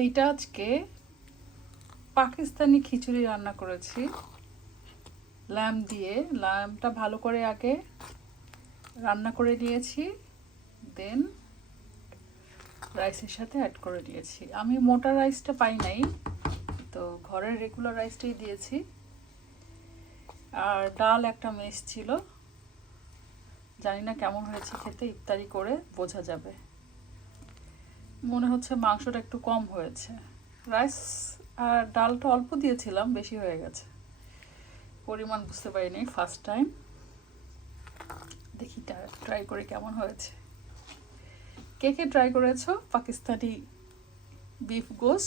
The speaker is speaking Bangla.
এইটা আজকে পাকিস্তানি খিচুড়ি রান্না করেছি ল্যাম্প দিয়ে। ল্যাম্পটা ভালো করে আগে রান্না করে নিয়েছি, দেন রাইসের সাথে অ্যাড করে দিয়েছি। আমি মোটা রাইসটা পাই নাই, তো ঘরের রেগুলার রাইসটাই দিয়েছি। আর ডাল একটা মেস ছিল, জানি না কেমন হয়েছে খেতে, ইফতারি করে বোঝা যাবে। মনে হচ্ছে মাংসটা একটু কম হয়েছে। রাইস আর ডালটা অল্প দিয়েছিলাম, বেশি হয়ে গেছে, পরিমাণ বুঝতে পারিনি ফার্স্ট টাইম। দেখি ট্রাই করে কেমন হয়েছে। কে কে ট্রাই করেছো পাকিস্তানি বিফ গোস?